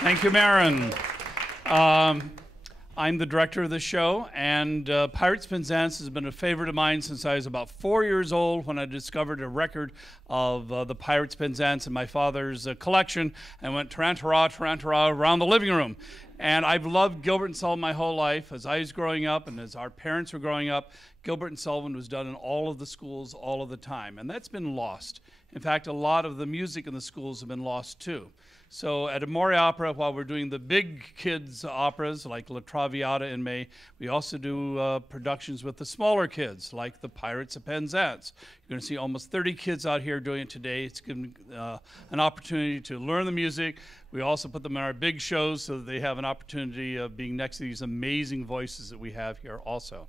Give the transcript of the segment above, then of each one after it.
Thank you, Marin. I'm the director of the show, and Pirates of Penzance has been a favorite of mine since I was about 4 years old when I discovered a record of the Pirates of Penzance in my father's collection and went tarantara, tarantara around the living room. And I've loved Gilbert and Sullivan my whole life. As I was growing up and as our parents were growing up, Gilbert and Sullivan was done in all of the schools all of the time, and that's been lost. In fact, a lot of the music in the schools have been lost too. So at Amore Opera, while we're doing the big kids operas like La Traviata in May, we also do productions with the smaller kids like the Pirates of Penzance. You're going to see almost 30 kids out here doing it today. It's given an opportunity to learn the music. We also put them in our big shows so that they have an opportunity of being next to these amazing voices that we have here also.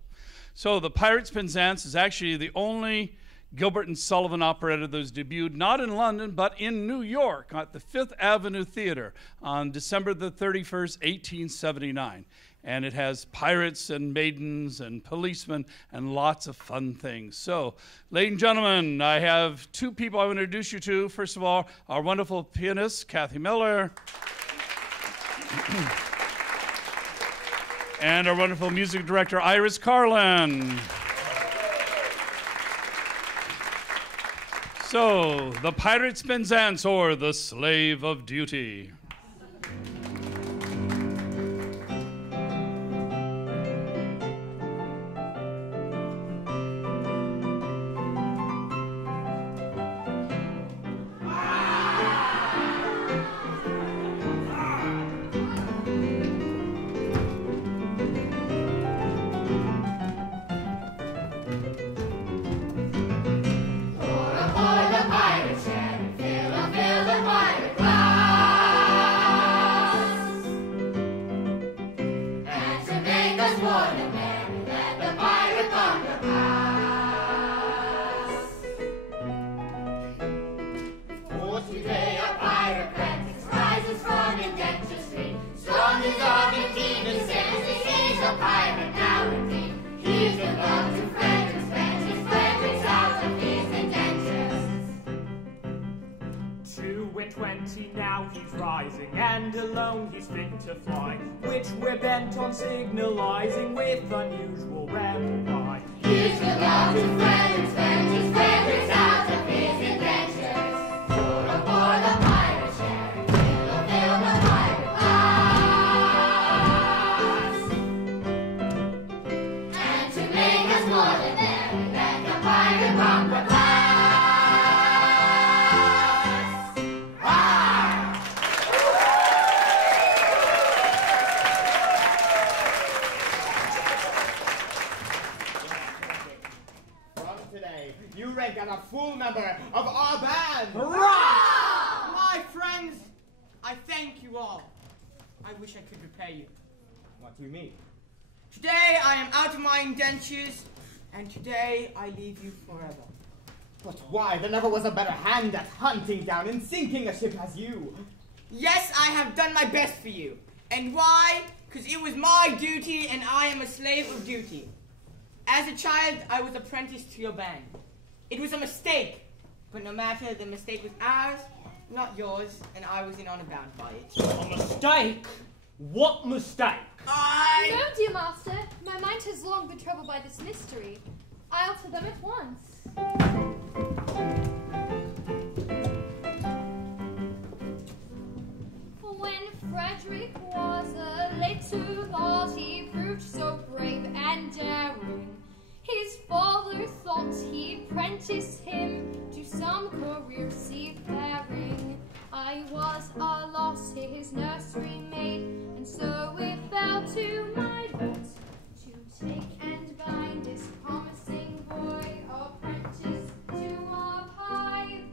So the Pirates of Penzance is actually the only Gilbert and Sullivan operetta that was debuted not in London but in New York at the Fifth Avenue Theater on December the 31st, 1879. And it has pirates and maidens and policemen and lots of fun things. So, ladies and gentlemen, I have two people I want to introduce you to. First of all, our wonderful pianist, Kathy Miller. And our wonderful music director, Iris Karlin. So, the Pirates of Penzance, or the Slave of Duty. Now he's rising, and alone he's fit to fly, which we're bent on signalizing with unusual reply. Here's the love to Frederick's vengeance, Frederick's out of his adventures. Soar aboard the pirate ship, fill the pirate glass. And to make us more than merry, let the pirate bumper blast. And a full member of our band! Hurrah! My friends, I thank you all. I wish I could repay you. What do you mean? Today I am out of my indentures, and today I leave you forever. But why? There never was a better hand at hunting down and sinking a ship as you. Yes, I have done my best for you. And why? Because it was my duty, and I am a slave of duty. As a child, I was apprenticed to your band. It was a mistake, but no matter, the mistake was ours, not yours, and I was in honor bound by it. A mistake? What mistake? No, dear master. My mind has long been troubled by this mystery. I'll tell them at once. When Frederick was a little lad, he proved so brave and daring. His father thought he'd prentice him to some career seafaring. I was a loss, his nursery maid, and so it fell to my lot to take and bind this promising boy apprentice to a pilot.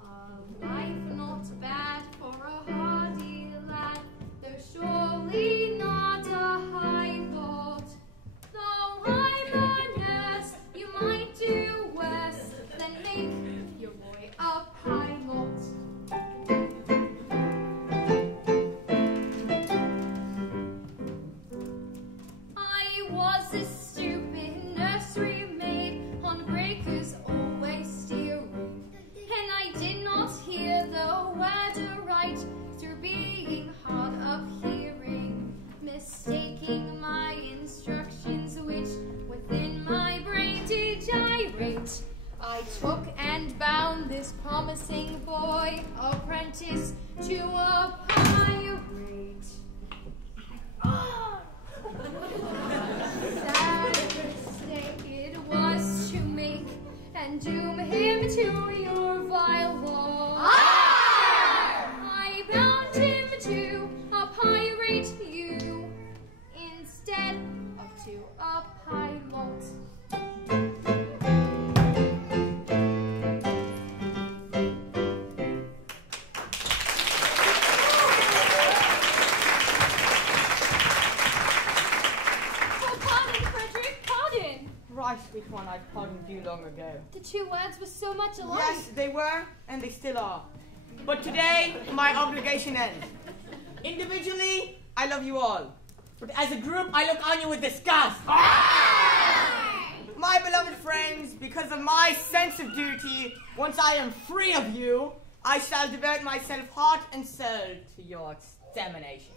A life not bad for a hardy lad, though surely not a high lot. Though I'm a nurse, you might do worse than make your boy a pilot. I took and bound this promising boy, apprentice to a pirate. Sad mistake it was to make, and doom him to your vile law. I bound him to a pirate you, instead of to a pilot. Right, which one I pardoned you long ago. The two words were so much alike. Yes, they were, and they still are. But today, my obligation ends. Individually, I love you all. But as a group, I look on you with disgust. My beloved friends, because of my sense of duty, once I am free of you, I shall devote myself heart and soul to your extermination.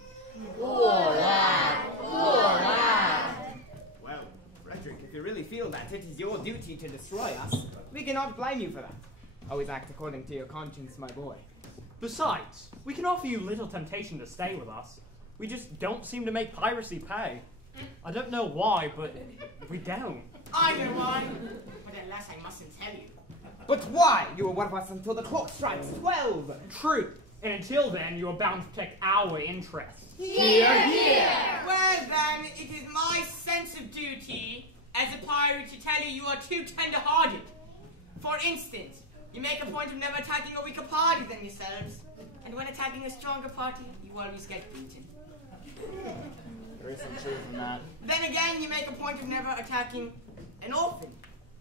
Poor lad, poor lad. Well, Frederick, if you really feel that it is your duty to destroy us, we cannot blame you for that. Always act according to your conscience, my boy. Besides, we can offer you little temptation to stay with us. We just don't seem to make piracy pay. I don't know why, but we don't. I know why, but alas, I mustn't tell you. But why? You are one of us until the clock strikes 12. True. And until then, you are bound to protect our interests. Hear, hear! Well then, it is my sense of duty as a pirate to tell you you are too tender-hearted. For instance, you make a point of never attacking a weaker party than yourselves, and when attacking a stronger party, you always get beaten. There is some truth in that. Then again, you make a point of never attacking an orphan.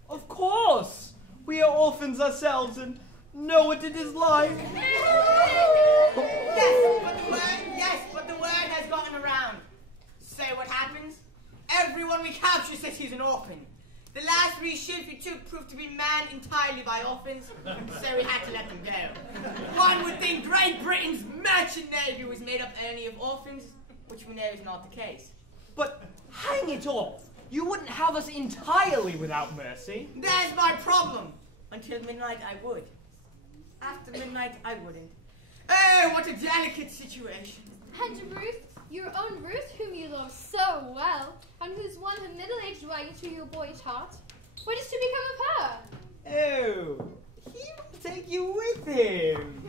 Of course! We are orphans ourselves and know what it is like. Yes, but the word has gotten around. So what happens? Everyone we capture says he's an orphan. The last 3 ships we took proved to be manned entirely by orphans, so we had to let them go. One would think Great Britain's merchant navy was made up only of orphans, which we know is not the case. But hang it all! You wouldn't have us entirely without mercy. There's my problem. Until midnight I would. After midnight I wouldn't. Oh, what a delicate situation. And Ruth, your own Ruth, whom you love so well, and who's won her middle-aged way to your boyish heart, what is to become of her? Oh, he will take you with him.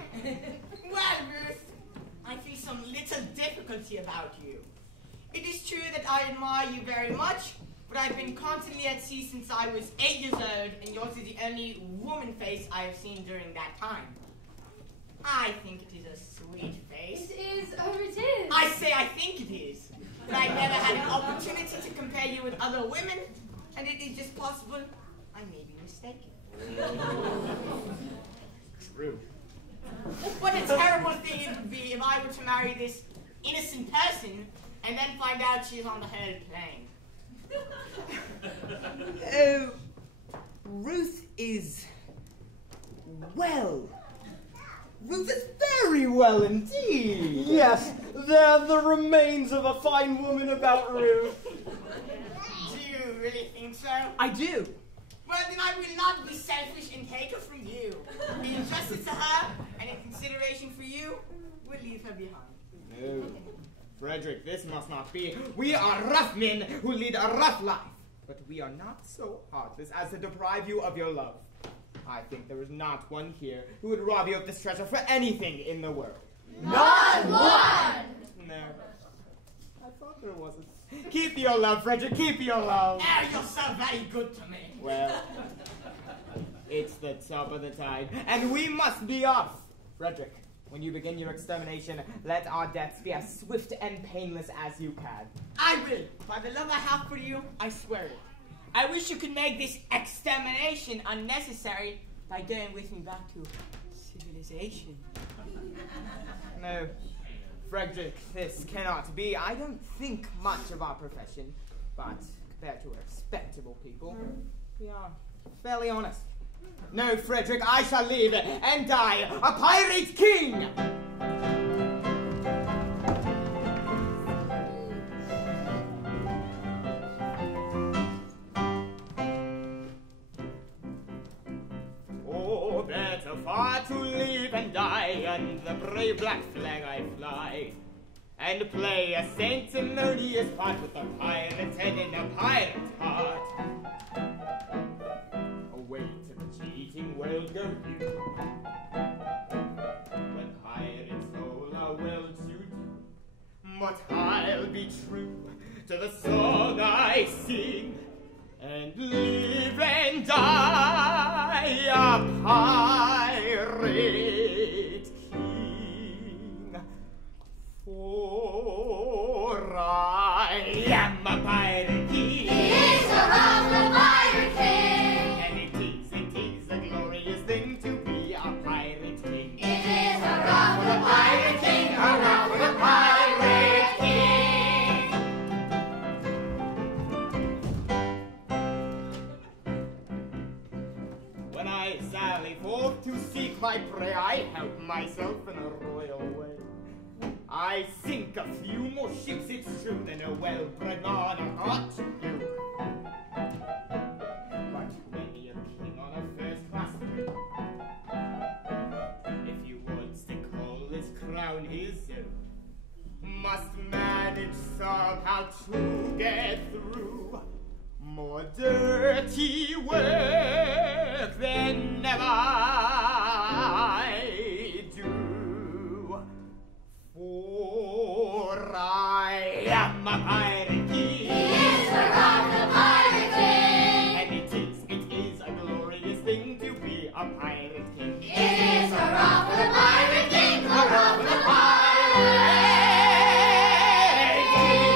Well, Ruth, I feel some little difficulty about you. It is true that I admire you very much, but I've been constantly at sea since I was 8 years old, and yours is the only woman face I have seen during that time. I think it is a sweet face. It is, or it is. I say I think it is, but I never had an opportunity to compare you with other women, and it is just possible I may be mistaken. True. What a terrible thing it would be if I were to marry this innocent person and then find out she's on the herd plane. Oh, Ruth is well. Ruth is very well indeed. Yes, they're the remains of a fine woman about Ruth. Do you really think so? I do. Well, then I will not be selfish and take her from you. In justice to her and in consideration for you, we'll leave her behind. No, Frederick, this must not be. We are rough men who lead a rough life, but we are not so heartless as to deprive you of your love. I think there is not one here who would rob you of this treasure for anything in the world. Not one! No. I thought there wasn't. Keep your love, Frederick, keep your love. Now you're so very good to me. Well, it's the top of the tide, and we must be off. Frederick, when you begin your extermination, let our deaths be as swift and painless as you can. I will. By the love I have for you, I swear it. I wish you could make this extermination unnecessary by going with me back to civilization. No, Frederick, this cannot be. I don't think much of our profession, but compared to respectable people, we are fairly honest. No, Frederick, I shall live and die a pirate king! are to live and die, under the brave black flag I fly, and play a sanctimonious part with a pirate's head and a pirate's heart. Away to the cheating world go you, when pirates all are well to do. But I'll be true to the song I sing, and live and die a pirate king. For I am a pirate king. He is the pirate king. And it is a glorious thing to be a pirate king. It is hurrah for the pirate king, hurrah for the pirate king. When I sally forth to seek my prey, I help myself in a royal way. I sink a few more ships, it's true, than a well-bred man ought to do. But when you're king on a first-class trip, if you wants to call this crown his own, must manage somehow to get through more dirty work than ever I do. For I am a pirate king. He is hurrah for the pirate king. And it is a glorious thing to be a pirate king. It is hurrah for the pirate king, hurrah for the pirate king.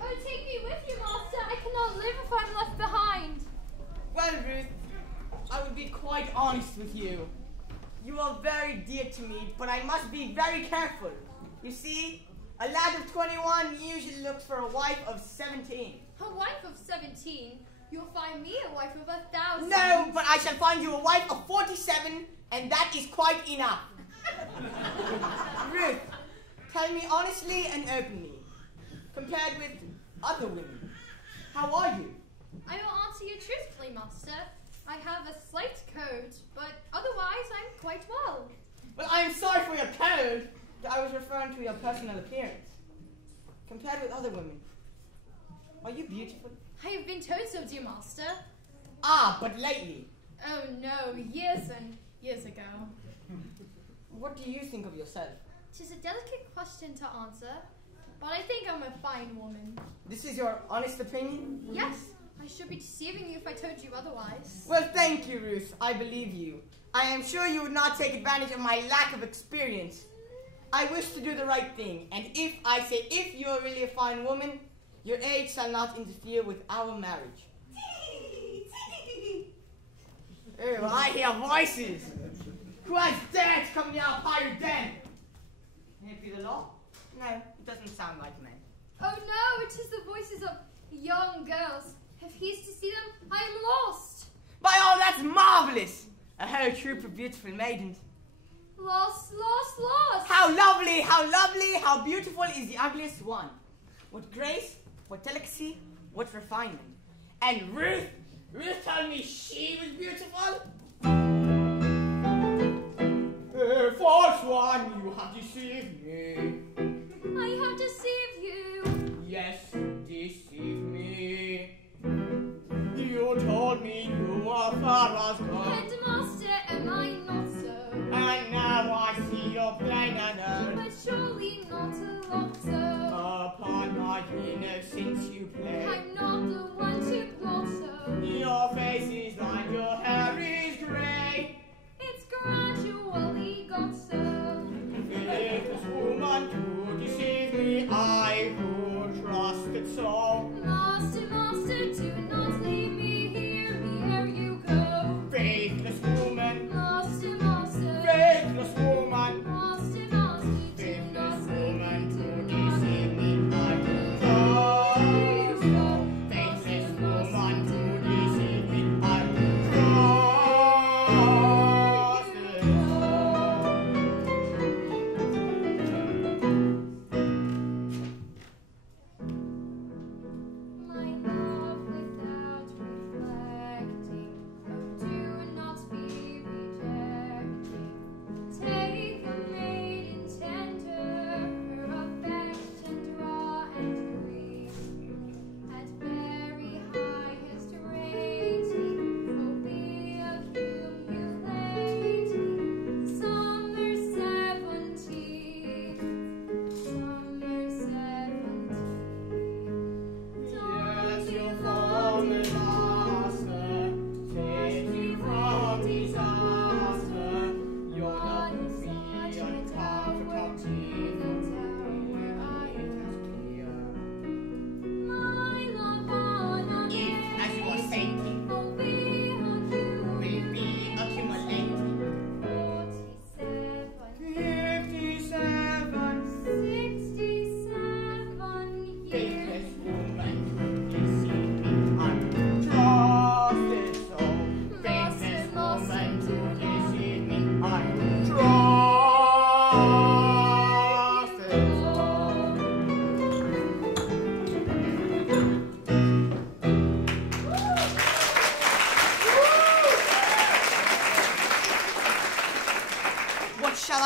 Oh, take me with you, Master. I cannot live if I'm left behind. Well, Ruth, I will be quite honest with you. You are very dear to me, but I must be very careful. You see, a lad of 21 usually looks for a wife of 17. A wife of 17? You'll find me a wife of 1,000. No, but I shall find you a wife of 47, and that is quite enough. Ruth, tell me honestly and openly, compared with other women, how are you? I will answer you truthfully, Master. I have a slight cold, but otherwise I'm quite well. Well, I am sorry for your cold. I was referring to your personal appearance. Compared with other women, are you beautiful? I have been told so, dear Master. Ah, but lately. Oh no, years and years ago. What do you think of yourself? 'Tis a delicate question to answer, but I think I'm a fine woman. This is your honest opinion? Yes, I should be deceiving you if I told you otherwise. Well, thank you, Ruth. I believe you. I am sure you would not take advantage of my lack of experience. I wish to do the right thing, and if you're really a fine woman, your age shall not interfere with our marriage. Oh, I hear voices. Who has dared to come near our pirate den? Can it be the law? No, it doesn't sound like men. Oh no, it is the voices of young girls. If he's to see them, I am lost. By all, that's marvelous! A whole troop of beautiful maidens. Lost, lost, lost. How lovely, how beautiful is the ugliest one. What grace, what delicacy, what refinement. And Ruth told me she was beautiful. False one, you have deceived me. I have deceived you. Yes, you deceived me. You told me you were Pharaoh's girl. Headmaster, am I not so? And now I see you're plain enough. But surely not a lot so. Upon my innocence you play. I'm not the one to plot so. Your face is like your hair is grey. It's gradually got so. If this woman could deceive me, I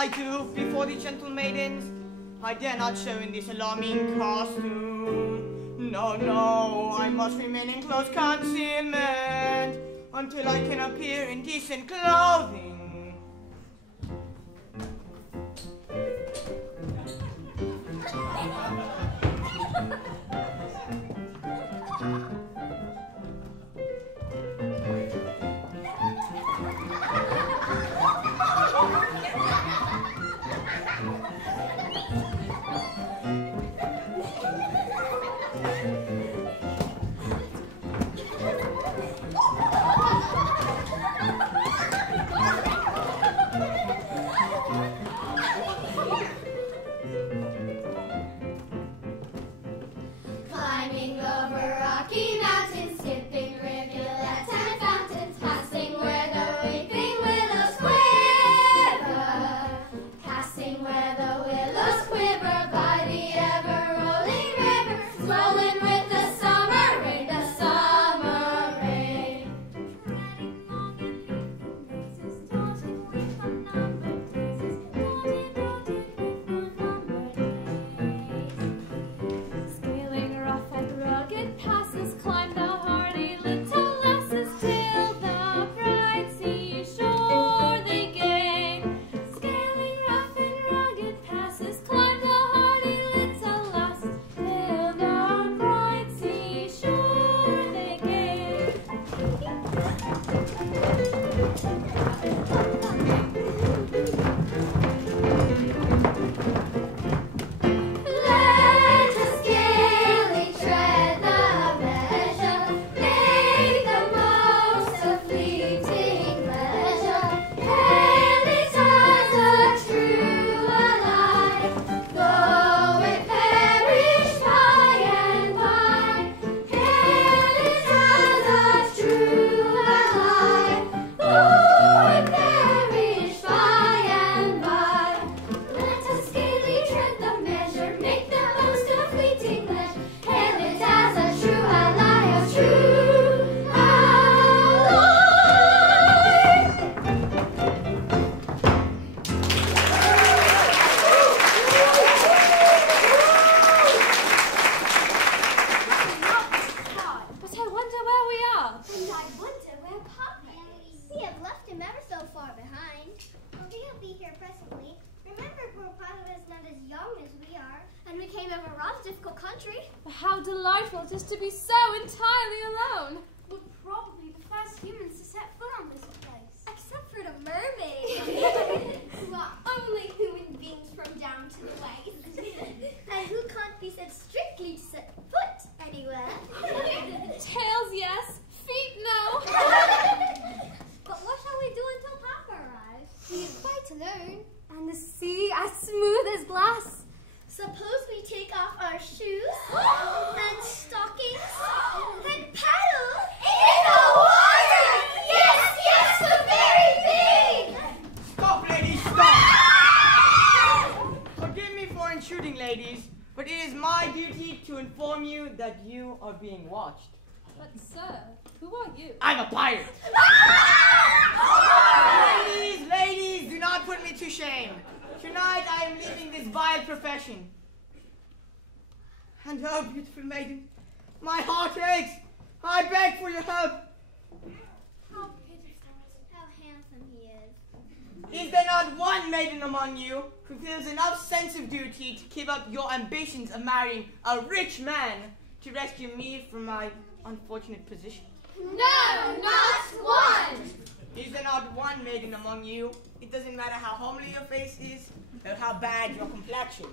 I do before the gentle maidens? I dare not show in this alarming costume. No, no, I must remain in close concealment until I can appear in decent clothing. Climbing over rocky mountains, skipping rivulets and fountains, passing where the weeping willows quiver, passing where the willows quiver by the ever-rolling river, rolling with the summer rain, the summer rain. Treading on the leafy mazes, dotted with unnumbered daisies, dotted with unnumbered days. Scaling rough and rugged passes, climb the hardy little lasses till the bright seashore they gain. Scaling rough and rugged passes, climb the hardy little lasses till the bright seashore they gain. Let us gaily tread the measure, make the most of fleeting pleasure. Hail it as a true ally, though it perish by and by. Hail it as a true ally, though it perish by and by. Let us gaily tread the measure, make the most of fleeting pleasure. Hail it as a true ally, a true ally. But I wonder where we are. And I wonder where Papa is. We have left him ever so far behind. Well, he'll be here presently. Remember, poor Papa is not as young as we are, and we came over a rather difficult country. But how delightful it is to be so entirely alone. We're probably the first humans to set foot on this place. Except for the mermaids. Who are only human beings from down to the waist. And who can't be said strictly to set foot anywhere. Tails, yes. Feet, no. But what shall we do until Papa arrives? He is quite alone. And the sea as smooth as glass. Suppose we take off our shoes and stockings and paddle in the water! Yes, yes, the very thing! Stop, ladies, stop! Forgive me for intruding, ladies, but it is my duty to inform you that you are being watched. But sir, who are you? I'm a pirate. Ladies, ladies, do not put me to shame. Tonight I am leaving this vile profession. And oh, beautiful maiden, my heart aches. I beg for your help. How pitiful. How handsome he is. Is there not one maiden among you who feels enough sense of duty to keep up your ambitions of marrying a rich man to rescue me from my unfortunate position? No, not one! Is there not one maiden among you? It doesn't matter how homely your face is or how bad your complexion.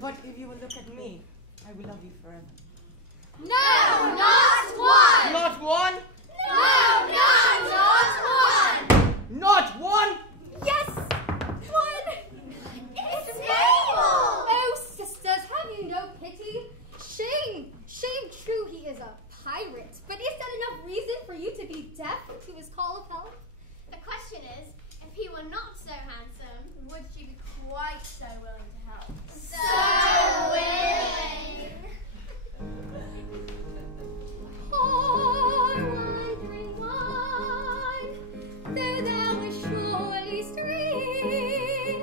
But if you will look at me, I will love you forever. No, not one! Not one? No, not one! Not one? Yes! One! It's Mabel! Oh, sisters, have you no pity? Shame! Shame, true, he is a pirate. But is that enough reason for you to be deaf to his call of help? The question is, if he were not so handsome, would she be quite so willing to help? So willing! Poor wandering one, though thou wast surely strayed,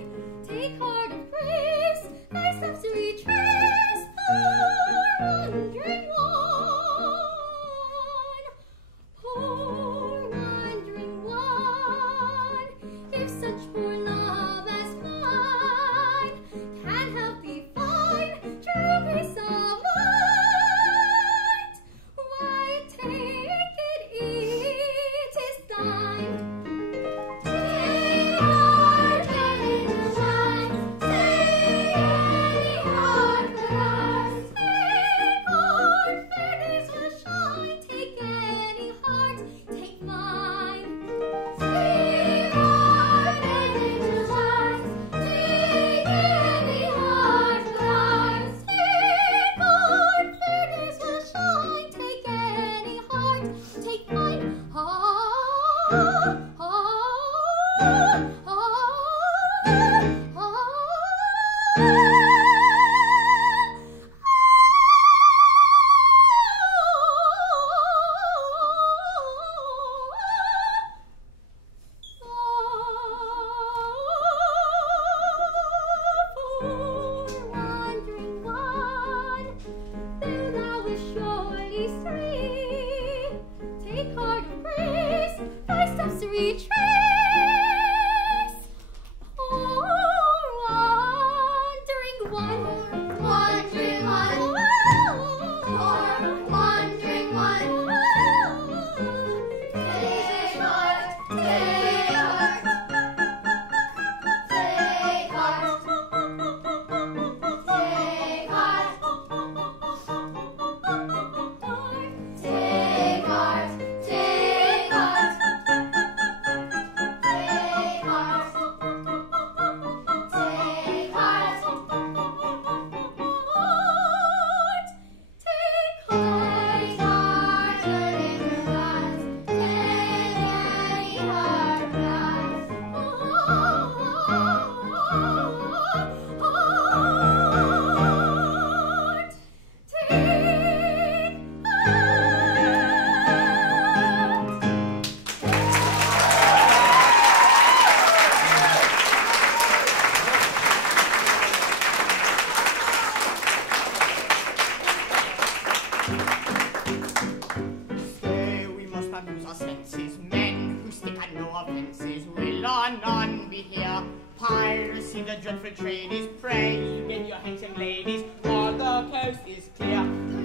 Stay, we must not lose our senses. Men who stick at no offences will or none be here. Piracy, the dreadful trade is prey. Get your handsome ladies, for the coast is clear. No,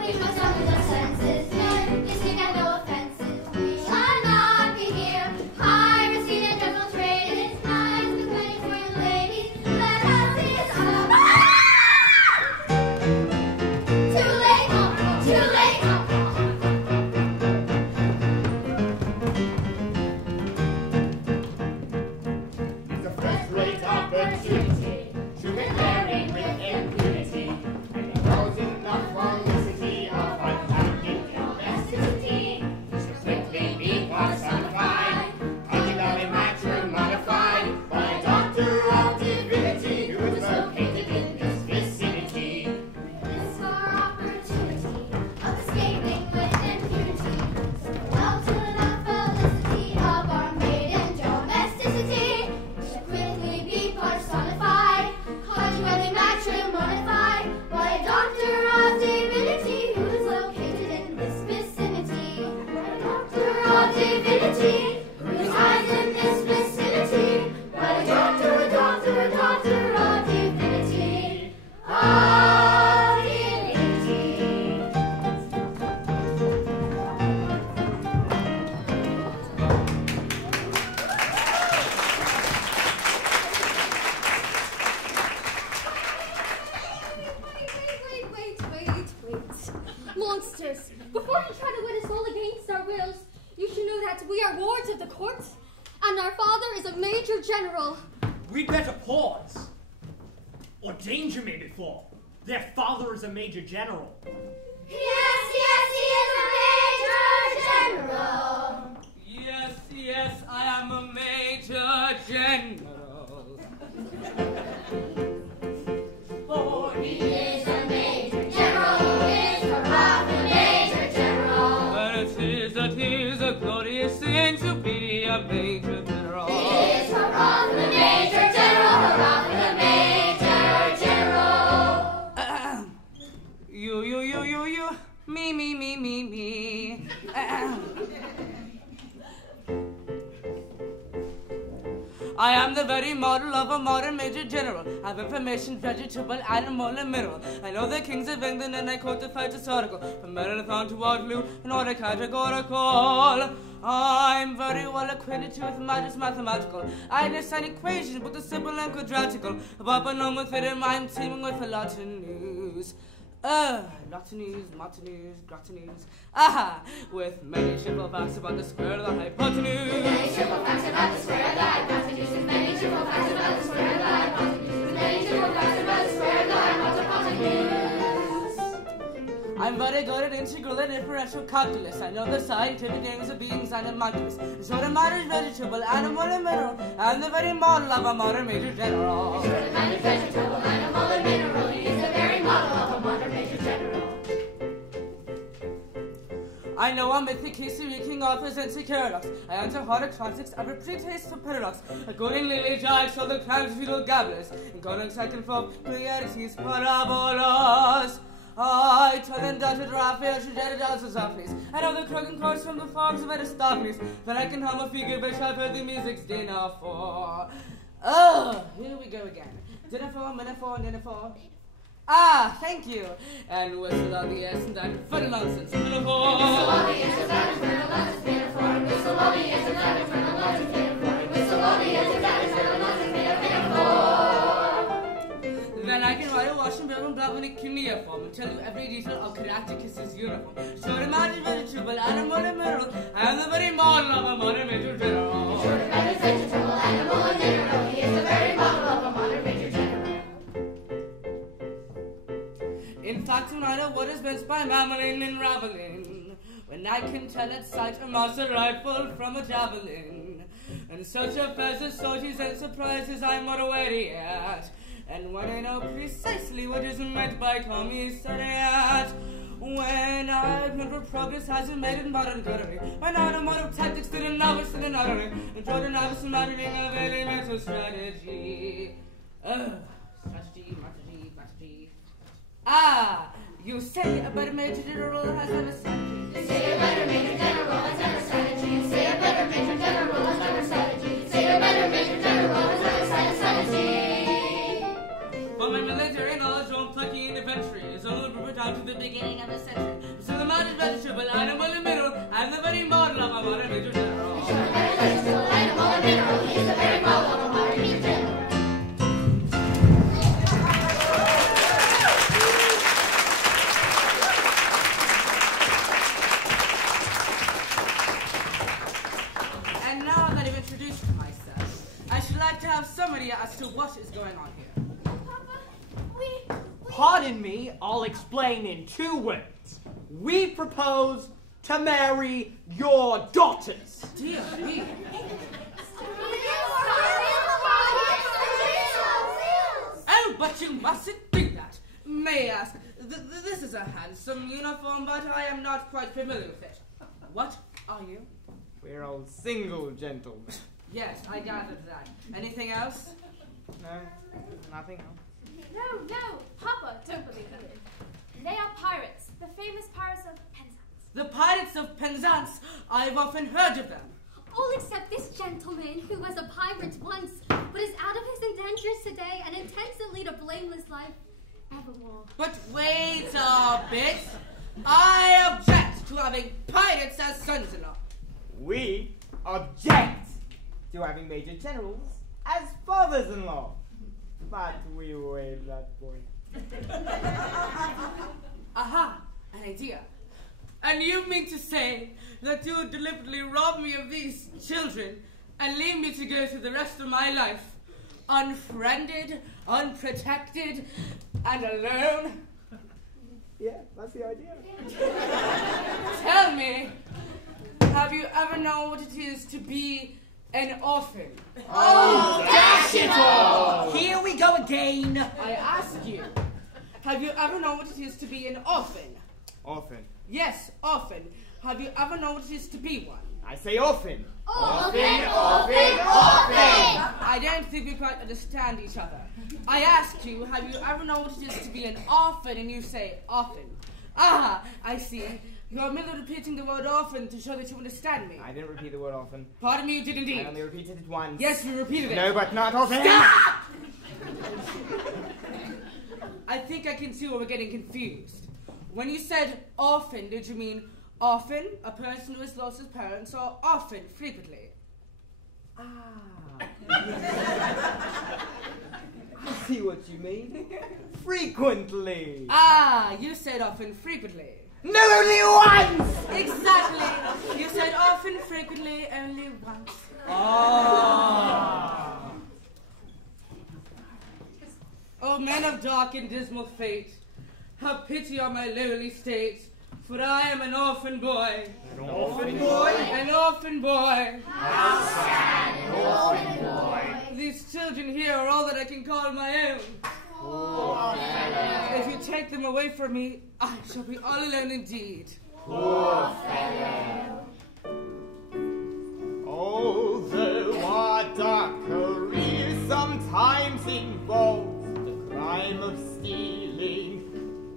we must not lose our senses. Men, you stick at no offences. We shall not be here. Piracy, the dreadful trade is nice with many for your ladies. Let us is too late, too late. It's a first-rate opportunity to get married with impunity. And it goes enough felicity of unbounded domesticity. To quickly be personified, particularly matter modified by a doctor of divinity who is located in this vicinity. This our opportunity of escaping with impunity. So well to the felicity of our maiden domesticity. We shall quickly be personified, conjugately matrimonified by a doctor of divinity who is located in this vicinity. A doctor of divinity who resides in this vicinity. By a doctor of divinity. Of divinity. Wait. Monsters, before you try to win us all against our wills, you should know that we are wards of the court, and our father is a major general. We'd better pause, or danger may befall. Their father is a major general. Yes, he is a major general. Yes, I am a major general. For he is a major general, is hurrah for major general. But it is a glorious thing to be a major general. It is hurrah for the major general, hurrah for the major general. You, me. I am the very model of a modern major general. I have information, vegetable, animal, and mineral. I know the kings of England and I codified historical. From Marathon to Waterloo, in order categorical. I'm very well acquainted with matters mathematical. I understand equations with the simple and quadratical. About a with it and I'm teaming with a lot of news. Martineuse, gratineuse. Aha! With many triple facts about the square of the hypotenuse. Many triple facts about the square of the hypotenuse. Many triple facts about the square of the hypotenuse. Many triple facts about the square of the hypotenuse. I'm very good at integral and differential calculus. I know the scientific names of beings and homunculus. So the matter is vegetable, animal, and mineral. I'm the very model of a modern major general. So the kind of vegetable, animal, and mineral. He is the very model of a modern major general. I know a mythic history, King Arthur's and Paradox. I answer harder classics, I have a pre-taste for paradox. A golden lily jive, so the crabs feudal gabblers. And golden second form, Pleiades, parabolas. I tell them that with Raphael, Sophies. I know the crook and chorus from the farms of Aristophanes. Then I can hum a figure which I've heard the music's dinner for. Oh, here we go again. Dinner for, minute for, dinner for. Ah, thank you. And whistle on the S and that for the nonsense. Minute for. Whistle on the S and that for the nonsense. Minute for. Whistle on the S and that for the nonsense. Minute for. Whistle on the S and that for the nonsense. Minute for. Then I can write a Washington bill and blow in a cuneiform and tell you every detail of Caractacus's uniform. Short imagine vegetable, animal, and mineral. I am the very model of a modern major general. Short imagine vegetable, animal, and mineral. He is the very model of a modern major general. In fact, I know what is meant by mammaling and raveling. When I can tell at sight a master rifle from a javelin. And such affairs as sorties and surprises I'm not aware yet. And when I know precisely what is meant by commissariat, when I've never progress hasn't made it modern gunnery, when I know more of tactics than a novice in anatomy, and draw the novice in mattering of elemental strategy. Strategy. Ah, you say a better Major General has never strategy. Say a better Major General has never strategy. Say a better Major General has never strategy. Say a better Major General has never strategy. But my military knowledge on plucky in infantry is only brought down to the beginning of the century. So the man is vegetable, animal in the middle, and the very model of a modern Major General. Sure, very vegetable, animal and mineral. He is the very model of a modern Major General. And now that I've introduced myself, I should like to have some idea as to what is going on here. Papa, we... Pardon me, I'll explain in 2 words. We propose to marry your daughters. Dear me. Oh, but you mustn't do that. May I ask, this is a handsome uniform, but I am not quite familiar with it. What are you? We're all single gentlemen. Yes, I gathered that. Anything else? No, nothing else. No, Papa, don't believe them. They are pirates, the famous Pirates of Penzance. The Pirates of Penzance. I've often heard of them. All except this gentleman who was a pirate once, but is out of his indentures today and intends to lead a blameless life evermore. But wait a bit. I object to having pirates as sons-in-law. We object to having Major Generals as fathers-in-law. But we waive that point. Aha, an idea. And you mean to say that you would deliberately rob me of these children and leave me to go through the rest of my life unfriended, unprotected, and alone? Yeah, that's the idea. Tell me, have you ever known what it is to be an orphan? Oh, dash it all! Here we go again. I ask you, have you ever known what it is to be an orphan? Orphan. Yes, orphan. Have you ever known what it is to be one? I say orphan. Orphan, orphan, orphan. I don't think we quite understand each other. I ask you, have you ever known what it is to be an orphan, and you say orphan? Ah, I see. You're merely repeating the word orphan to show that you understand me. I didn't repeat the word orphan. Pardon me, you did indeed. I only repeated it once. Yes, you repeated it. No, but not orphan. Stop! I think I can see where we're getting confused. When you said orphan, did you mean orphan, a person who has lost his parents, or orphan, frequently? Ah. I see what you mean. Frequently. Ah, you said often, frequently. No, only once! Exactly. You said often, frequently, only once. Ah. Oh, men of dark and dismal fate, have pity on my lowly state, for I am an orphan boy. An orphan boy? An orphan boy. How sad, an orphan boy. These children here are all that I can call my own. Poor fellow. If you take them away from me, I shall be all alone indeed. Poor fellow. Although our dark career sometimes involves the crime of stealing,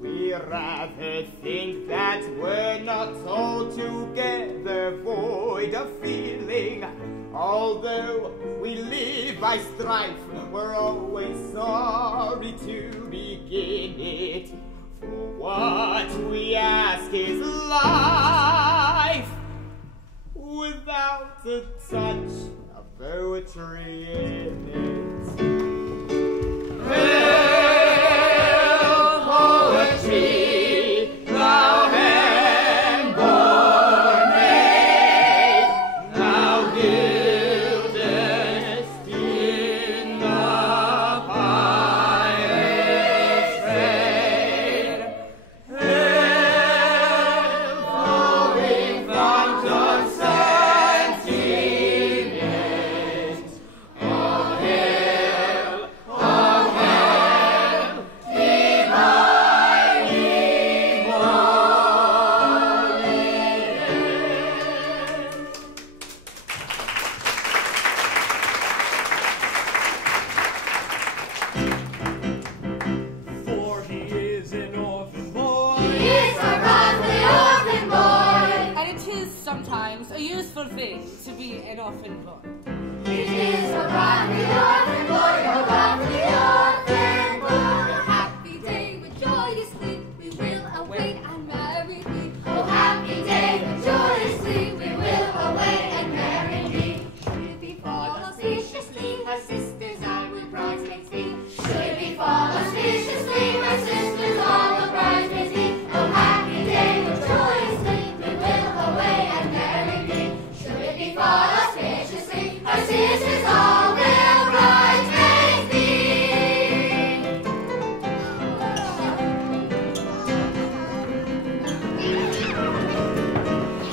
we rather think that we're not altogether void of feeling. Although we live by strife, we're always sorry to begin it. For what we ask is life, without a touch of poetry in it. Hail, poetry, thou hand born maid, thou gildest in the pirate's trade. Hail, flowing fountain of sentiments, all hail sometimes a useful thing to be an orphan boy. It is a happy orphan boy, a happy orphan boy. A happy day with joyously we will await and marry thee. Oh, happy day, with joyously we will await and marry thee. Should we fall auspiciously, my sisters I will bridesmaids be. Should we fall auspiciously, my sisters all will bridesmaids be. Oh, happy day, with joyously we will await and marry thee. Should we fall auspiciously, our sisters all will bridesmaids be.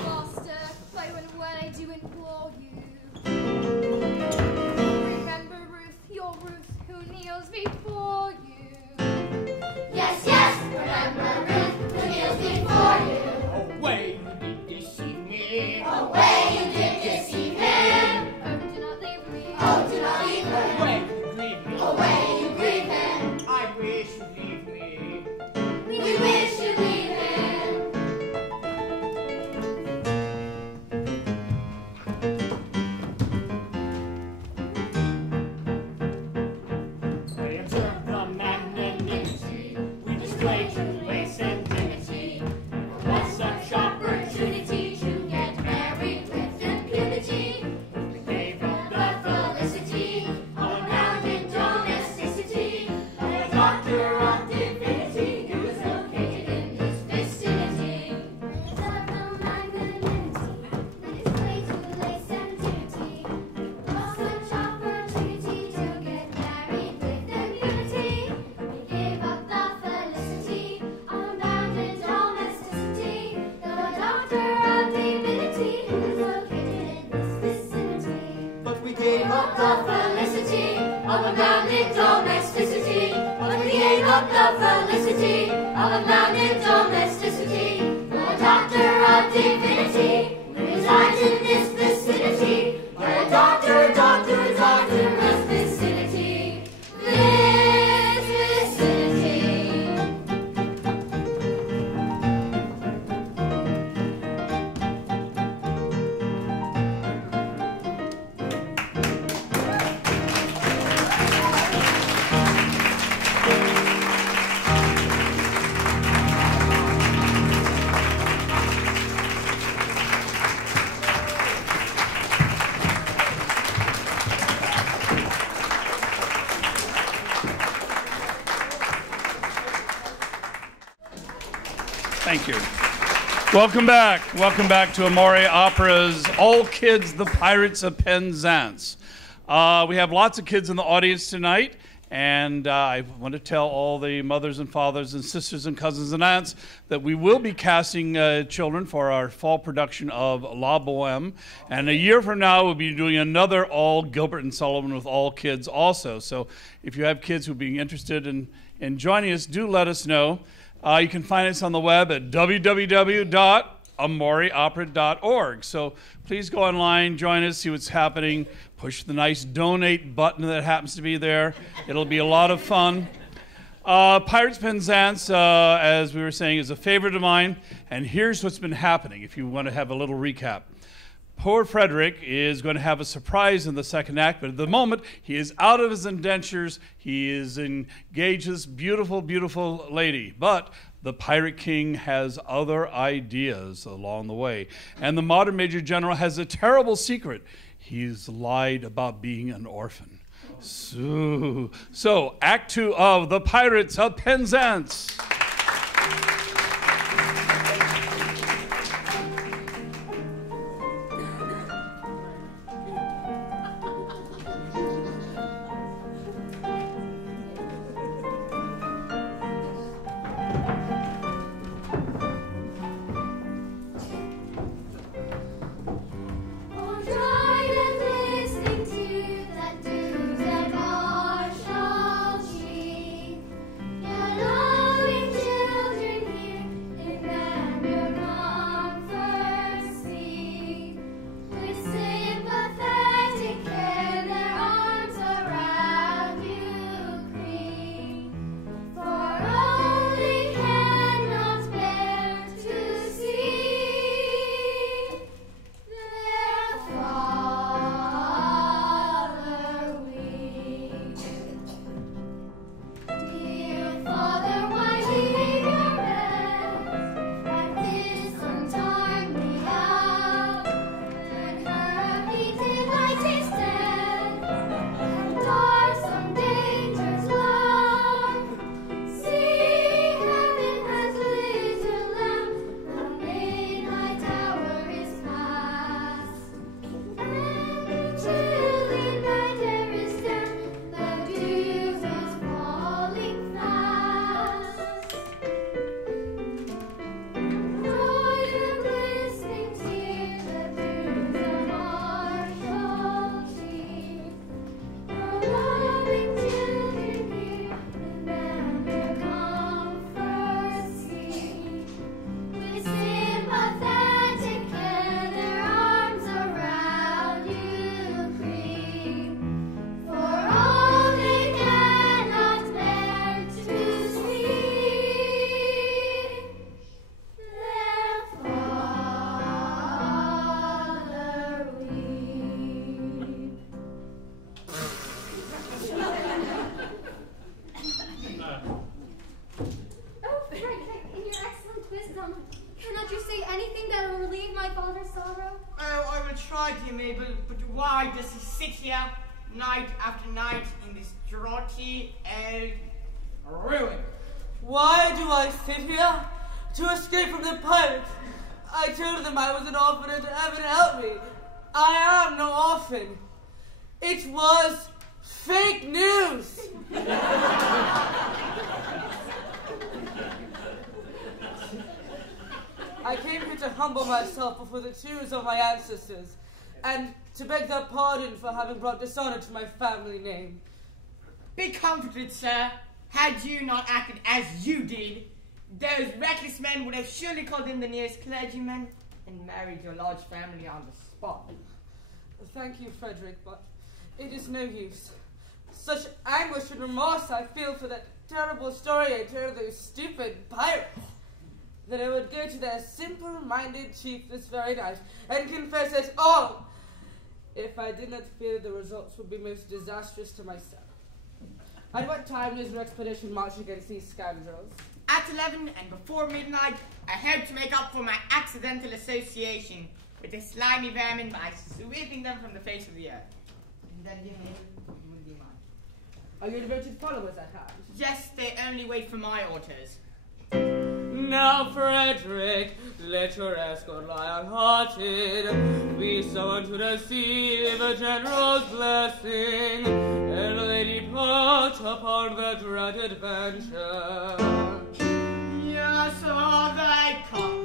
Master, play when I do implore you. Remember Ruth, your Ruth, who kneels before you. Yes, yes, remember Ruth, who kneels before you. Away, you did deceive me. Away, you did deceive him. Oh, do not leave me. Oh, do not leave him. Away, you grieve me. Away, you grieve him. I wish you'd leave me. We wish you leave him. We observe the magnanimity we display to lace and dignity. What such opportunity to get married with impunity. We gave up The felicity of unbounded domesticity. The doctor of divinity who is located in this vicinity. Observe the magnanimity that is played to lace and dignity. What such opportunity to get married with impunity. We gave up the felicity of unbounded domesticity. The doctor of divinity who is located in this vicinity. But we gave up The felicity of unbounded domesticity. But we gave up the felicity of unbounded domesticity. The doctor of divinity resides in this vicinity. The doctor resides in this vicinity. This vicinity. Thank you. Welcome back. Welcome back to Amore Opera's All Kids, the Pirates of Penzance. We have lots of kids in the audience tonight, and I want to tell all the mothers and fathers and sisters and cousins and aunts that we will be casting children for our fall production of La Boheme, and a year from now we'll be doing another all Gilbert and Sullivan with all kids also. So if you have kids who would be interested in joining us, do let us know. You can find us on the web at www.amoreopera.org. So please go online, join us, see what's happening. Push the nice donate button that happens to be there. It'll be a lot of fun. Pirates of Penzance, as we were saying, is a favorite of mine. And here's what's been happening, if you want to have a little recap. Poor Frederic is going to have a surprise in the second act, but at the moment, he is out of his indentures. He is engaged this beautiful, beautiful lady. But the Pirate King has other ideas along the way. And the modern Major General has a terrible secret. He's lied about being an orphan. So Act 2 of The Pirates of Penzance. Oh, joy and listening to that do's and marshall she, your loving Cannot you say anything that will relieve my father's sorrow? Oh, I will try, dear Mabel, but why does he sit here night after night in this draughty old ruin? Why do I sit here? To escape from the pirates. I told them I was an orphan and to heaven help me. I am no orphan. It was fake news. I came here to humble myself before the tombs of my ancestors and to beg their pardon for having brought dishonor to my family name. Be comforted, sir. Had you not acted as you did, those reckless men would have surely called in the nearest clergyman and married your large family on the spot. Thank you, Frederic, but it is no use. Such anguish and remorse I feel for that terrible story I told of those stupid pirates, that I would go to their simple-minded chief this very night and confess it all, if I did not fear the results would be most disastrous to myself. At what time does your expedition march against these scoundrels? At 11 and before midnight, I hope to make up for my accidental association with the slimy vermin by sweeping them from the face of the earth. And then, dear Mabel, you will be mine. Are your devoted followers at hand? Yes, they only wait for my orders. Now, Frederic, let your escort lie unhearted. Be summoned to receive a general's blessing, and they depart upon the dreaded venture. Yes, so they come.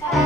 Oh,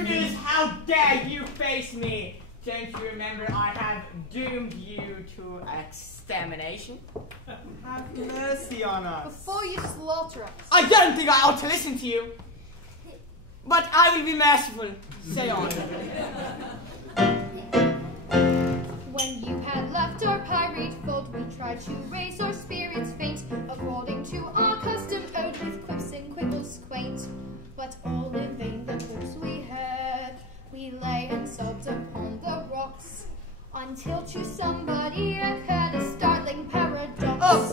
intruders, how dare you face me? Don't you remember I have doomed you to extermination? Have mercy on us. Before you slaughter us. I don't think I ought to listen to you. But I will be merciful. Say on. When you had left our pirate fold, we tried to raise our spirits faint, according to our custom owed with quips and quibbles quaint. But all in vain the hopes we had. We lay and sobbed upon the rocks, until to somebody occurred a startling paradox. A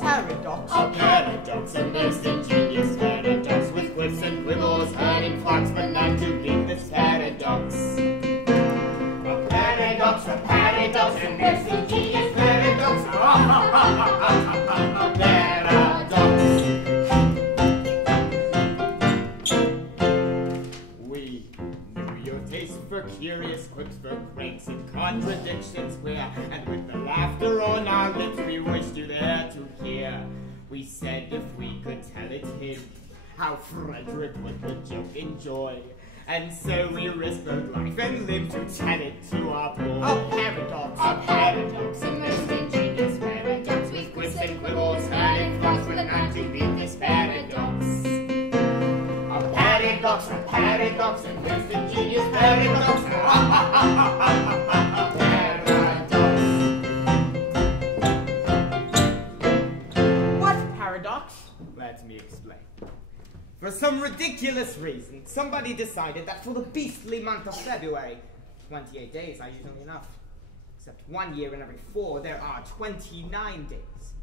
paradox. A paradox, a most ingenious paradox, with quips and quibbles heard in flocks, but not to be this paradox. A paradox, a paradox, a most ingenious paradox. A paradox. We knew your taste for curious quips, for pranks and contradictions queer, and with the laughter on our lips we wished you there to hear. We said if we could tell it him, how Frederic would the joke enjoy. And so we risked both life and limb to tell it to our boy. A paradox. A paradox, a most ingenious paradox, with quips and quibbles heard in flocks, but not to beat this paradox. A paradox, a paradox, a most ingenious paradox. What paradox? Let me explain. For some ridiculous reason, somebody decided that for the beastly month of February, 28 days are usually enough. Except 1 year in every 4, there are 29 days.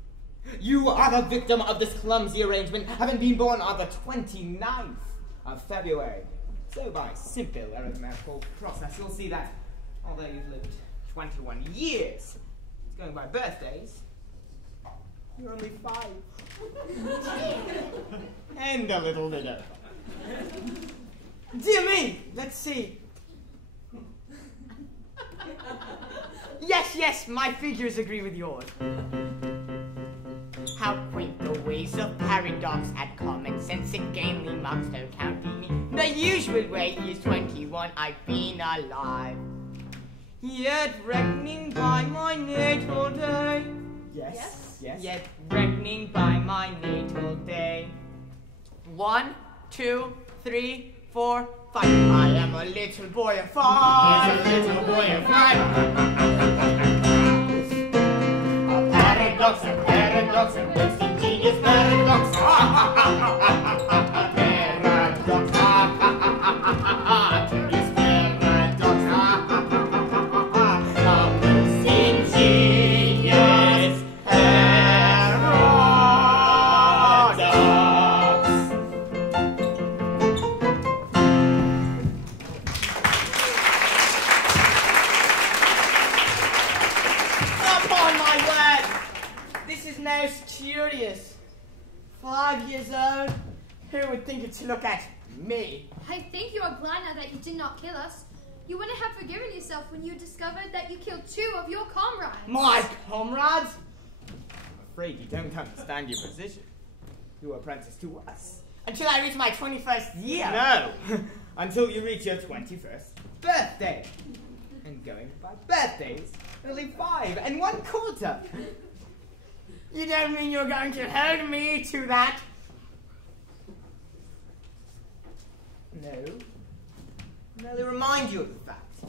You are the victim of this clumsy arrangement, having been born on the 29th of February. So by simple arithmetical process, you'll see that although you've lived 21 years, it's going by birthdays, you're only 5. And a little widow. Dear me, let's see. Yes, my figures agree with yours. How quaint the ways of paradox, at common sense it gamely mocks, no counting the usual way is 21 I've been alive. Yet reckoning by my natal day. Yes. Yet reckoning by my natal day. 1, 2, 3, 4, 5. I am a little boy of 5. He's a little boy of 5. A paradox, a paradox, a most ingenious paradox. A paradox, ingenious paradox. A most ingenious paradox. Upon my word, this is most curious. 5 years old, who would think it to look at me? I think you are glad now that you did not kill us. You wouldn't have forgiven yourself when you discovered that you killed 2 of your comrades. My comrades? I'm afraid you don't understand your position. You are apprenticed to us. Until I reach my 21st year. No! Until you reach your 21st birthday. And going by birthdays, only 5 1/4. You don't mean you're going to hold me to that? No. Merely remind you of the fact.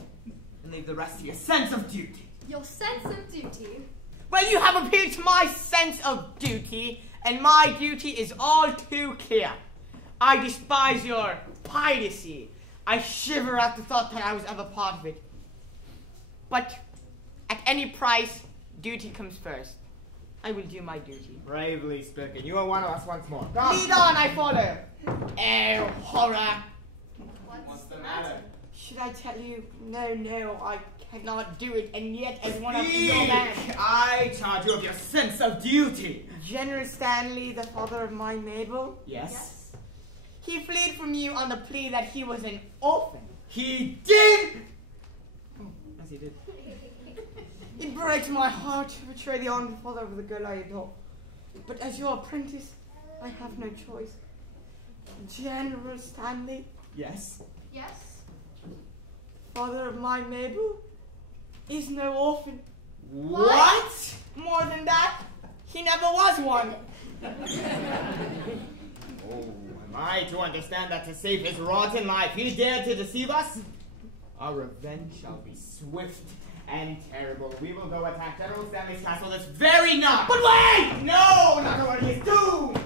And leave the rest to your sense of duty. Your sense of duty. Well, you have appealed to my sense of duty, and my duty is all too clear. I despise your piracy. I shiver at the thought that I was ever part of it. But at any price, duty comes first. I will do my duty. Bravely spoken. You are one of us once more. Come. Lead on, I follow. Oh, horror. What's the matter? Should I tell you? No, I cannot do it, and yet as one of your men. I charge you of your sense of duty. General Stanley, the father of my Mabel, Yes. he fled from you on the plea that he was an orphan. He did! Yes, he did. It breaks my heart to betray the honored father of the girl I adore. But as your apprentice, I have no choice. General Stanley, Yes. Yes? father of my Mabel is no orphan. What? More than that, he never was one. Oh, am I to understand that to save his rotten life, he dared to deceive us? Our revenge shall be swift and terrible. We will go attack General Stanley's castle this very night. But wait! No, not over his doom!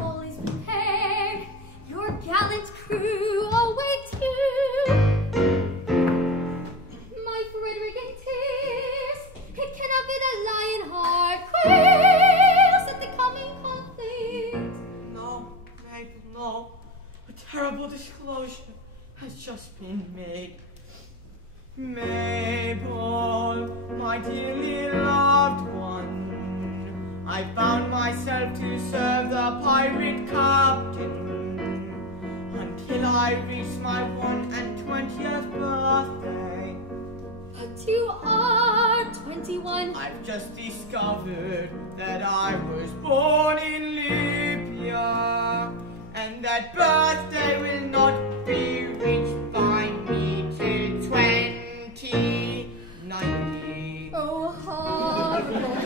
All is prepared. Your gallant crew await you. My Frederic in tears. It cannot be the lion heart quails at the coming conflict. No, Mabel, no. A terrible disclosure has just been made. Mabel, my dearly loved one, I found myself to serve the pirate captain until I reached my 21st birthday. But you are 21. I've just discovered that I was born in Libya, and that birthday will not be reached by me till 2090. Oh, horrible.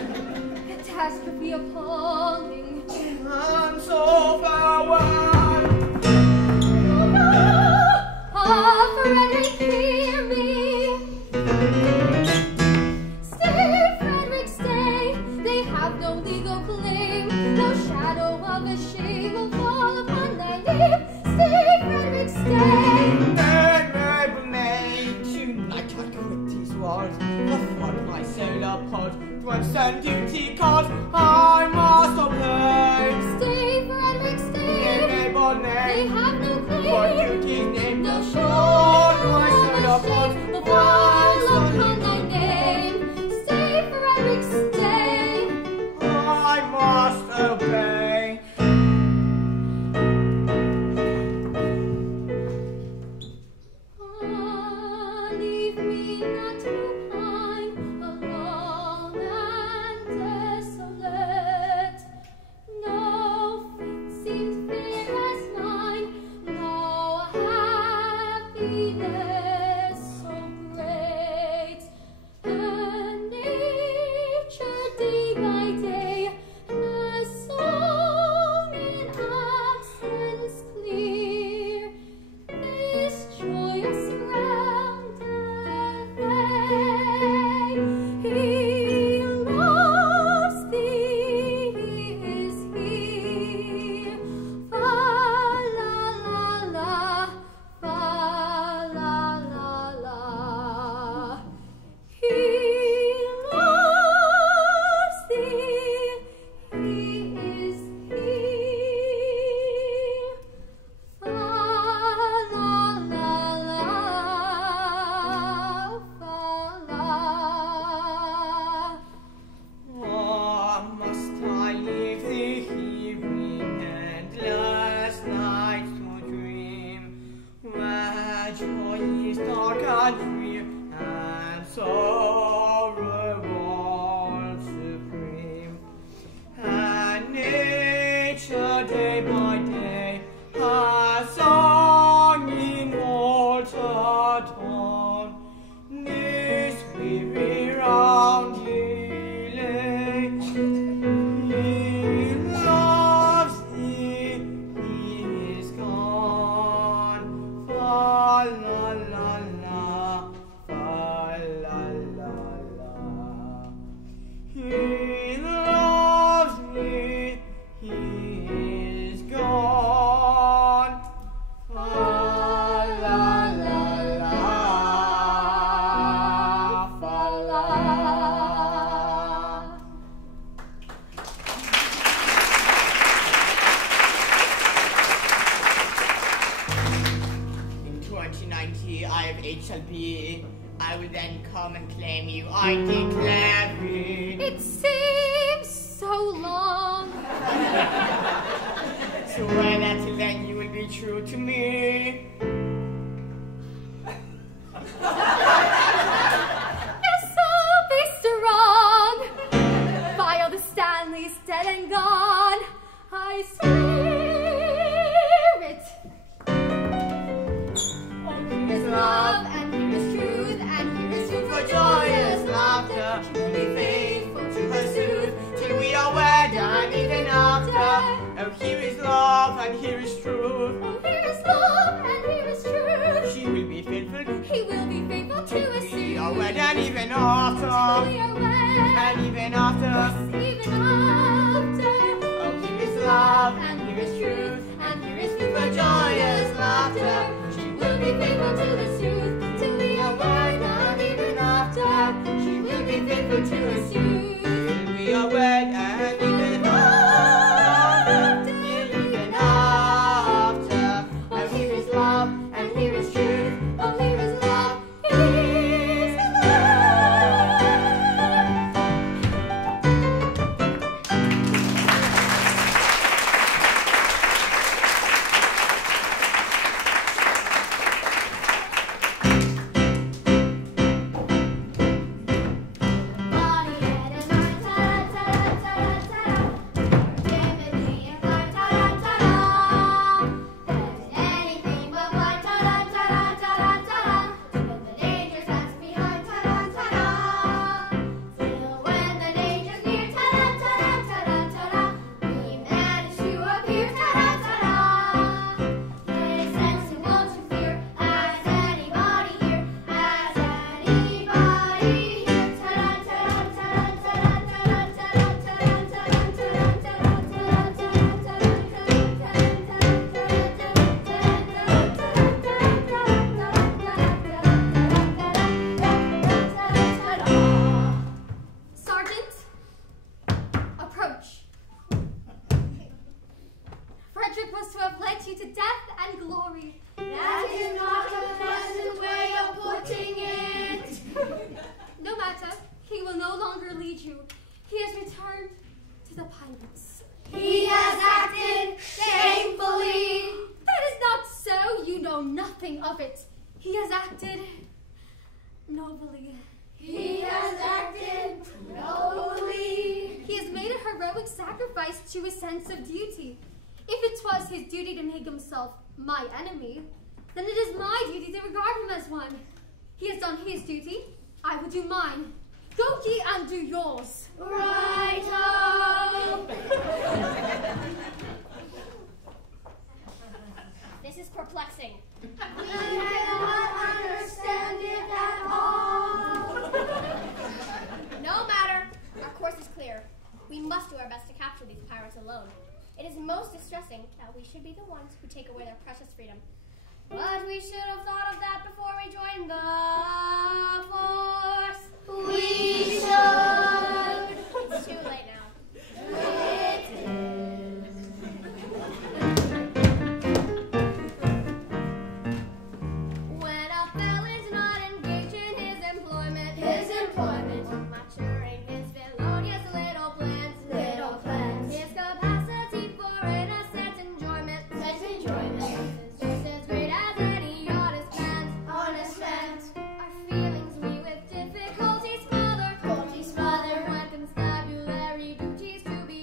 Catastrophe appalling. And so farewell. Ah, Frederic, hear me. Stay, Frederic, stay. They have no legal claim. No shadow of a shame will fall upon thy name. Stay, Frederic, stay. Mabel, tonight I quit these walls. I thought my soul uphold. When some duty calls, I must obey. Stay, Frederic, stay. Mabel, They have no claim. what duty name No no shadow shadow my soul of a uphold. shame will fall upon thy name. Stay, Frederic, stay. I must obey. Ah, leave me not to pine alone and desolate. No fate seemed fair as mine, no happiness so great. And nature day by day has sung in accents clear this joyous roundelay. He loves thee, he is here. Fa la la la, fa la la la. He loves thee, he is here. Fa la la la, fa la. Oh, must I leave thee hearing endless nights to dream, where joy is dark and drear, and sorrow all supreme, and nature day by day has sung in altered tone this weary round ye lay. He loves thee, he is gone. Fa la la la, fa la la la. He loves me, he is gone. Fa la la la, fa la. In 2090, I have HLP. I will then come and claim you. I declare thee. It seems so long. Swear that till then you will be true to me. Yes, so be strong. File the Stanley's dead and gone. I swear it. She will be faithful to her suit till we are wed and even after. Oh, here is love and here is truth. Oh, here is love and here is truth. She will be faithful. He will be faithful to his We suit. are wed and even after. We are wed And even after. even after. Oh, here is love and here is truth. And here is for joyous laughter. She will be faithful to the suit till we are wed and even after. She will be faithful to The us. suit. We are wed and even after. Even after. Oh, here is love and here is truth. Oh, here is love. Here is love. Bonnie and a nine, ta-da-ta-da-ta-da-ta-da. Timothy and Clyde, ta-da-ta-da. There's anything but flight, ta-da-ta-da-ta-da-ta-da. But the danger's left behind, ta-da-ta-da. Still when the danger's near, ta-da-ta-da-ta-da-ta-da. We manage to appear, ta-da-ta-da. His sense he won't you fear. Has anybody here? Has anybody here? Sergeant, approach. Frederic was to have led you to death and glory. That is not a pleasant way of putting it. No matter, he will no longer lead you. He has returned to the Pirates. He has acted shamefully. That is not so. You know nothing of it. He has acted nobly. He has acted nobly. He has made a heroic sacrifice to his sense of duty. If it was his duty to make himself my enemy, then it is my duty to regard him as one. He has done his duty. I will do mine. Go ye and do yours. Righto. This is perplexing. We cannot understand it at all. No matter. Our course is clear. We must do our best to capture these pirates alone. It is most distressing that we should be the ones who take away their precious freedom. But we should have thought of that before we joined the force. We should. It's too late now. It is. When a felon's not engaged in his employment, or maturing his felonious little plans, his capacity for innocent enjoyment, is just as great as any honest man's. Our feelings we with difficulty smother, when constabulary duties to be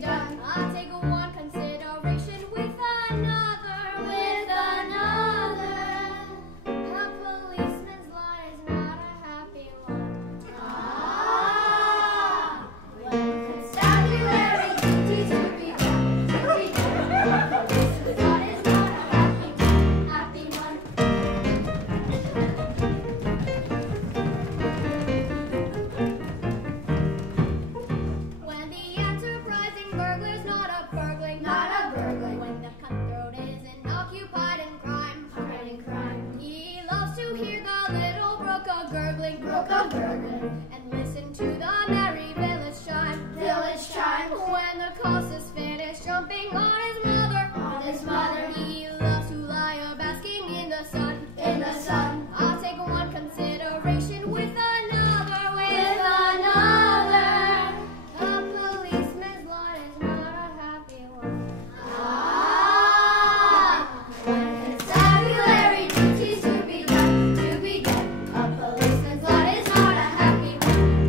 done. I'll take one consideration with another. A policeman's lot is not a happy one. When constabulary duties to be done. A policeman's lot is not a happy one. When the enterprising burglar's not a burgling, when the cutthroat isn't occupied in crime, he loves to hear the little brook a gurgling, and listen to the merry village chime. When the cost is finished jumping on his mother, he loves to lie a basking in the sun. I'll take one consideration with another. A policeman's lot is not a happy one. When constabulary duties to be done. A policeman's lot is not a happy one.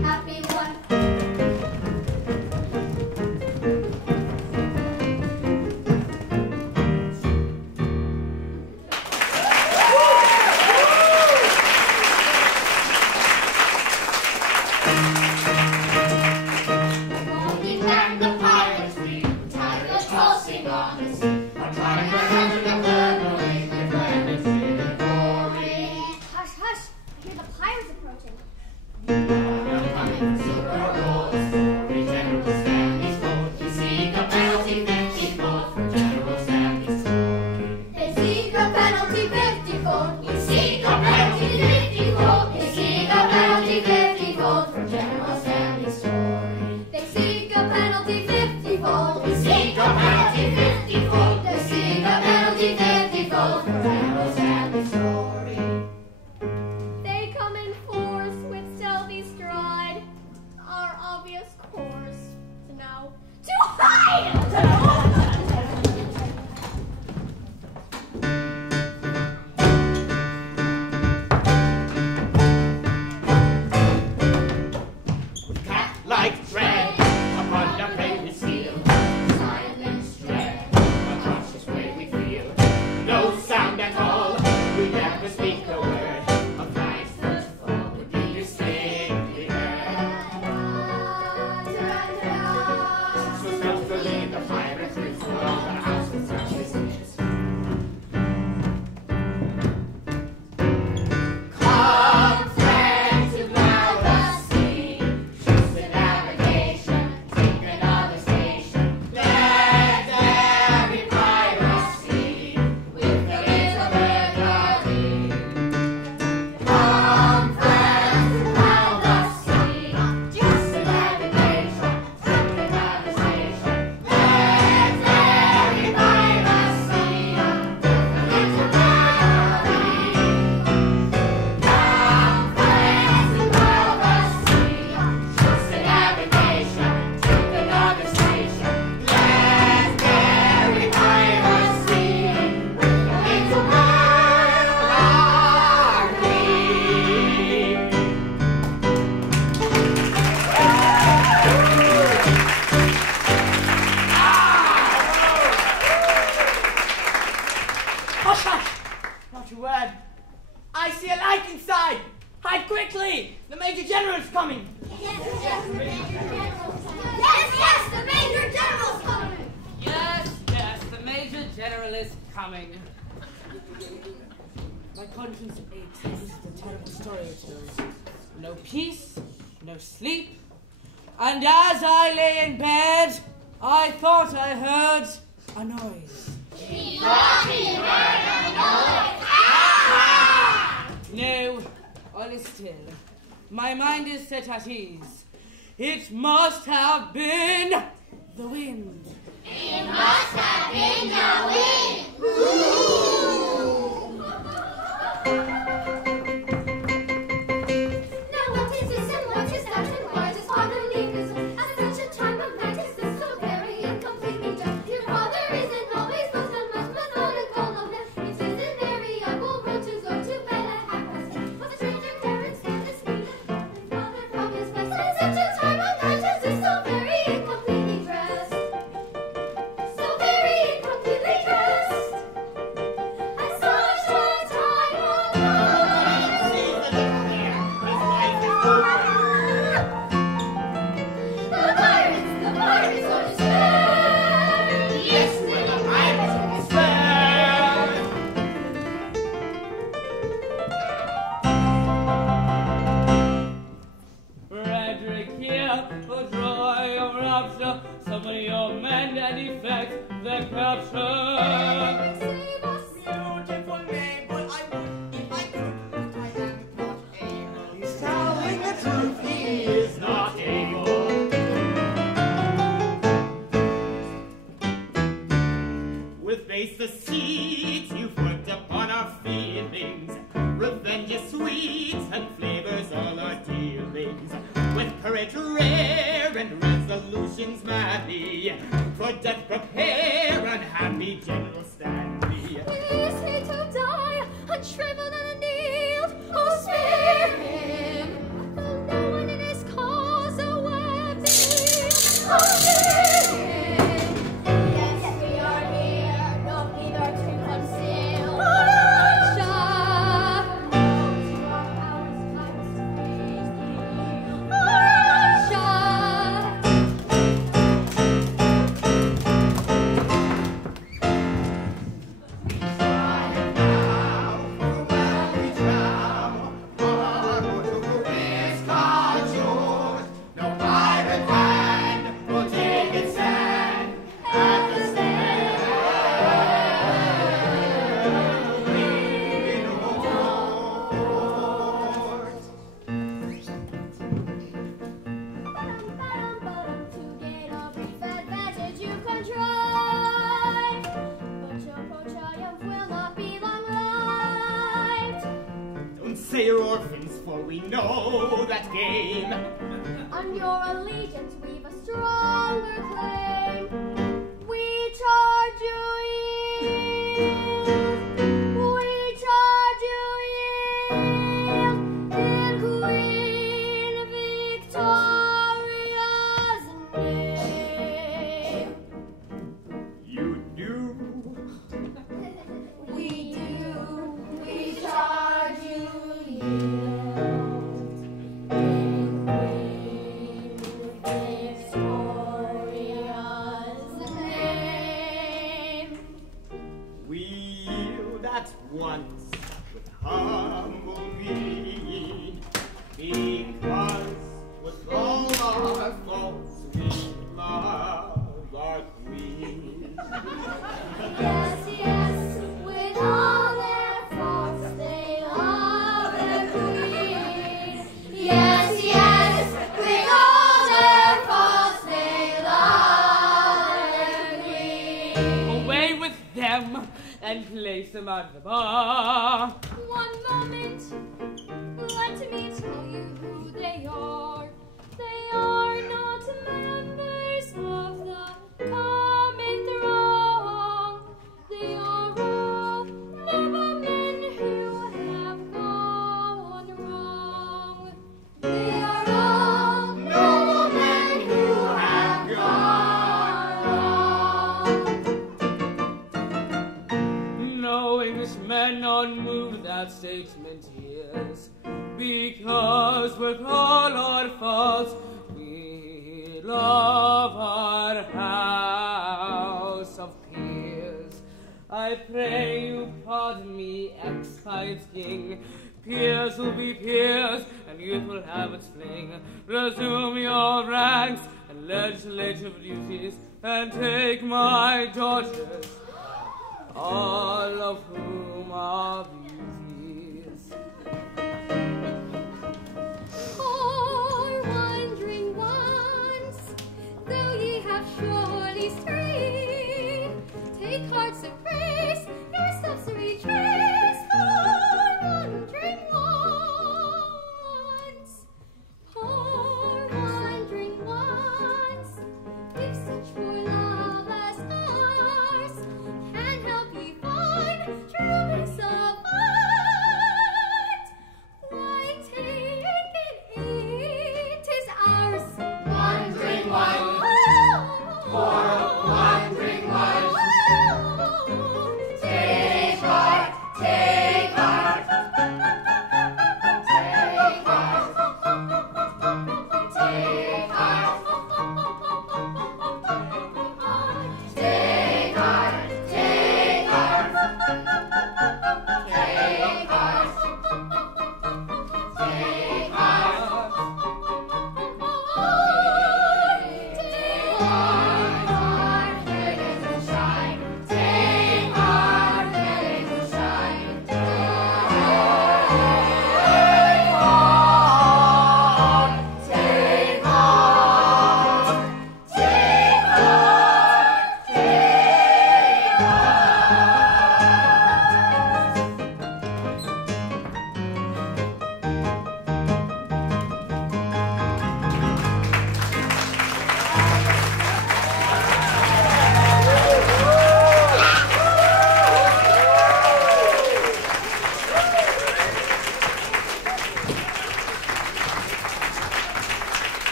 quickly! The Major General's coming! Yes, the Major General's coming! Yes, the Major General is coming. My conscience aches. This is the terrible story it tells. No peace, no sleep. And as I lay in bed, I thought I heard a noise. No, all is still. My mind is set at ease. It must have been the wind. It must have been the wind! Now what is this and what is that and why does father leave this? At such a time of night is this so very incompletely done? Your father isn't always most and much methodical of him. It isn't very able to go to bed at 1:30. But the stranger parents stand asleep and father from his bed. At such a time of night is this so very incompletely dressed? So very incompletely dressed. At such a time of the pirates are despair. Yes, we're the pirates of despair! Frederic here, will draw your rapture. Summon your men and effect the capture. Save us. Beautiful Mabel, I would if I could, but I am not able. He's telling the truth, he is not able. With base deceit, you put upon our feelings. Revenge is sweet, and flavors all our dealings. With courage rare and resolutions manly, for death prepare, unhappy General Stanley. Please hate to die, unshriveled and annealed. Oh, spare him! Though no one in his cause a weapon wields. Oh, spare him! Yes, we are here, no neither to conceal. Archer! To our powers, powers to praise thee. Archer! To get a brief advantage you contrive, but your poor triumph will not be long-lived. Don't say you're orphans, for we know that game. On your allegiance we've a stronger claim. We charge you yield. We charge you yield. In Queen Victoria's name. You do. We do. We charge you yield. Victoria's name. We yield at once with humble mien, because with all our faults we love our queen. Yes, yes, with all their faults they love their queen. Yes, yes, with all their faults they love their queen. Away with them and place them at the bar. One moment, let me tell you who they are. They are not members of the common throng. They are all noblemen who have gone wrong. They are all noblemen who have gone wrong. No Englishmen nor house with all our faults. We love our house of peers. I pray you pardon me, ex-5 king. Peers will be peers, and youth will have its fling. Resume your ranks and legislative duties, and take my daughters, all of whom are beauties.